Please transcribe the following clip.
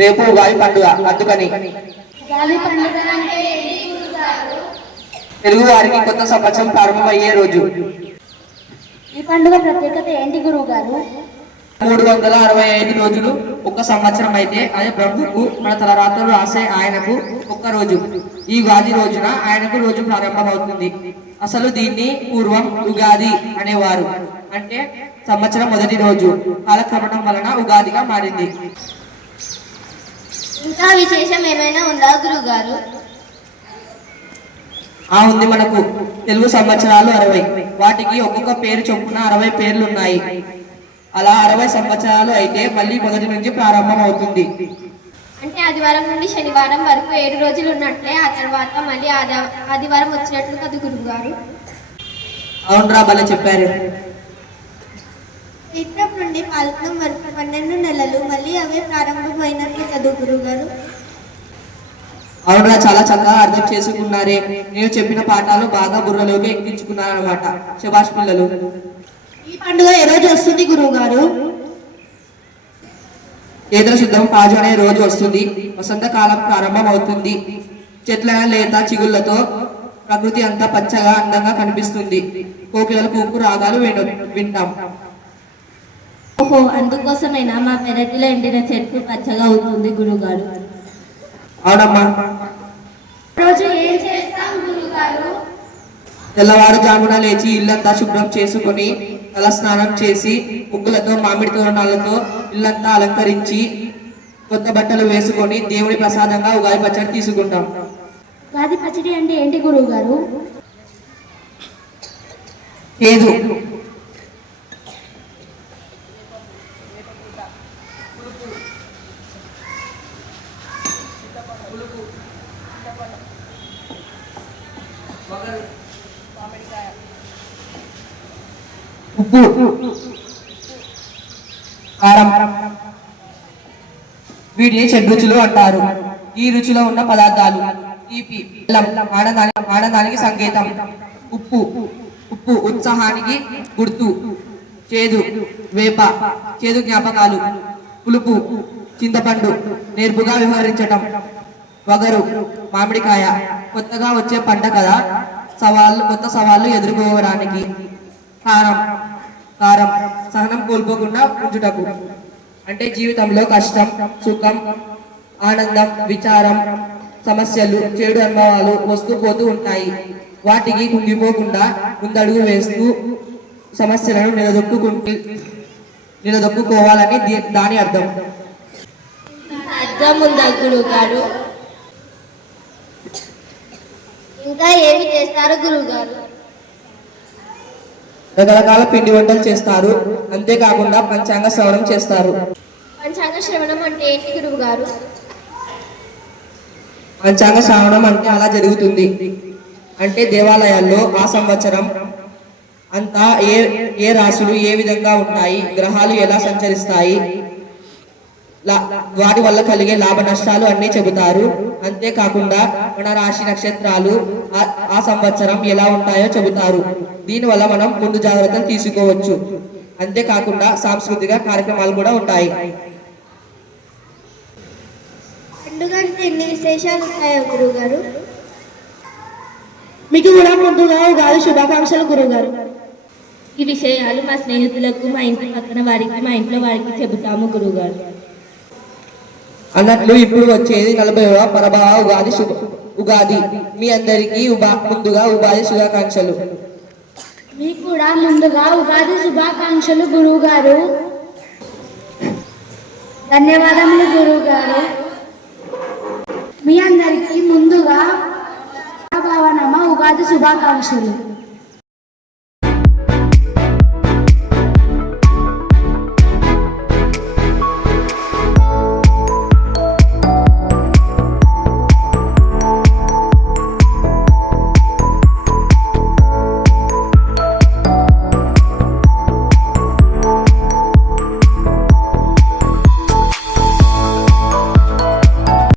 రేపు ఉగాది పండుగ, అందుకని తెలుగు వారికి కొత్త సంవత్సరం ప్రారంభమయ్యే రోజు. ఈ పండుగ ప్రత్యేకత ఏంటి గురువు గారు? 365 రోజులు ఒక సంవత్సరం అయితే అదే బ్రహ్మకు మన తలరాత్రులు రాసే ఆయనకు ఒక్క రోజు. ఈ ఉగాది రోజున ఆయనకు రోజు ప్రారంభమవుతుంది. అసలు దీన్ని పూర్వం ఉగాది అనేవారు, అంటే సంవత్సరం మొదటి రోజు. కాలక్రమణం వలన ఉగాదిగా మారింది. ఇంకా విశేషం ఏమైనా ఉందా గురువు గారు? ఉంది. మనకు తెలుగు సంవత్సరాలు 60, వాటికి ఒక్కొక్క పేరు చొప్పున 60 పేర్లు ఉన్నాయి. అలా 60 సంవత్సరాలు అయితే మళ్ళీ మొదటి నుంచి ప్రారంభం అవుతుంది. అంటే ఆదివారం నుండి శనివారం వరకు 7 రోజులు ఉన్నట్లే, ఆ తర్వాత మళ్ళీ ఆదివారం వచ్చినట్లు కదా గురువు గారు? అవునరా, భలే చెప్పారు. చైత్రం నుండి పాల్గొనం వరకు 12 నెలలు, మళ్ళీ అవే ప్రారంభమైనట్లు కదా గురువు గారు? అవునరా, చాలా చక్కగా అర్థం చేసుకున్నారే. నేను చెప్పిన పాఠాలు బాగా బుర్రలోకి ఎక్కించుకున్నారనమాట. శభాష్ పిల్లలు. ఈ పండుగ ఏ రోజు వస్తుంది గురువు గారు? చైత్ర శుద్ధం పాజు అనే రోజు వస్తుంది. వసంతకాలం ప్రారంభం అవుతుంది. చెట్ల లేత చిగుళ్లతో ప్రకృతి అంతా పచ్చగా అందంగా కనిపిస్తుంది. కోకిలల కూకు రాగాలు వింటాం. ఓహో, అందుకోసమైనా మా పెరటిలో ఎండిన చెట్టు పచ్చగా అవుతుంది గురువు గారు? అవునమ్మా. రోజు ఏం చేస్తాం గురువు గారు? తెల్లవారుజామున లేచి ఇల్లంతా శుభ్రం చేసుకుని తల స్నానం చేసి ముగ్గులతో మామిడి తోరణాలతో ఇల్లంతా అలంకరించి కొత్త బట్టలు వేసుకొని దేవుడి ప్రసాదంగా ఉగాది పచ్చడి తీసుకుంటాం. ఉగాది పచ్చడి అంటే ఏంటి గురువు గారు? లేదు, ఉప్పు, కారం, వీటిని షడ్రుచులు అంటారు. ఈ రుచిలో ఉన్న పదార్థాలు తీపి, ఆనందానికి సంకేతం. ఉప్పు ఉప్పు ఉత్సాహానికి గుర్తు. చేదు వేప, చేదు జ్ఞాపకాలు. పులుపు చింతపండు, నేర్పుగా వ్యవహరించటం. వగరు మామిడికాయ, కొత్తగా వచ్చే పంట కదా, కొత్త సవాళ్ళు ఎదుర్కోవడానికి. కారం కారం సహనం కోల్పోకుండా ఉంచుటకు, అంటే జీవితంలో కష్టం, సుఖం, ఆనందం, విచారం, సమస్యలు, చెడు అనుభవాలు వస్తూ పోతూ ఉంటాయి. వాటికి కుంగిపోకుండా ముందడుగు వేస్తూ సమస్యలను నిలదొక్కుకోవాలని దాని అర్థం. అర్థం ఉందా గురువు గారు? ఇంకా ఏమి చేస్తారు గురువు గారు? రకరకాల పిండి వంటలు చేస్తారు. అంతేకాకుండా పంచాంగ శ్రవణం చేస్తారు. పంచాంగ శ్రవణం అంటే ఏంటి గురువు గారు? పంచాంగ శ్రవణం అంటే అలా జరుగుతుంది. అంటే దేవాలయాల్లో ఆ సంవత్సరం అంతా ఏ రాశులు ఏ విధంగా ఉంటాయి, గ్రహాలు ఎలా సంచరిస్తాయి, వాటి వల్ల కలిగే లాభ నష్టాలు అన్ని చెబుతారు. అంతేకాకుండా మన రాశి నక్షత్రాలు ఆ సంవత్సరం ఎలా ఉంటాయో చెబుతారు. దీనివల్ల మనం ముందు జాగ్రత్తలు తీసుకోవచ్చు. అంతేకాకుండా సాంస్కృతిక కార్యక్రమాలు కూడా ఉంటాయి. పండుగ అంటే ఎన్ని విశేషాలు ఉంటాయో గురువు గారు? మీకు కూడా ముందుగా ఉగాది శుభాకాంక్షలు గురువుగారు. ఈ విషయాలు మా స్నేహితులకు, మా ఇంటి పక్కన వారికి, మా ఇంట్లో వారికి చెబుతాము గురువుగారు. అన్నట్లు ఇప్పుడు వచ్చేది 40వ పరభావ ఉగాది. మీ అందరికీ ముందుగా ఉగాది శుభాకాంక్షలు. మీకు కూడా ముందుగా ఉగాది శుభాకాంక్షలు గురువు గారు. ధన్యవాదములు గురువు గారు. మీ అందరికీ ముందుగా భావనమ ఉగాది శుభాకాంక్షలు.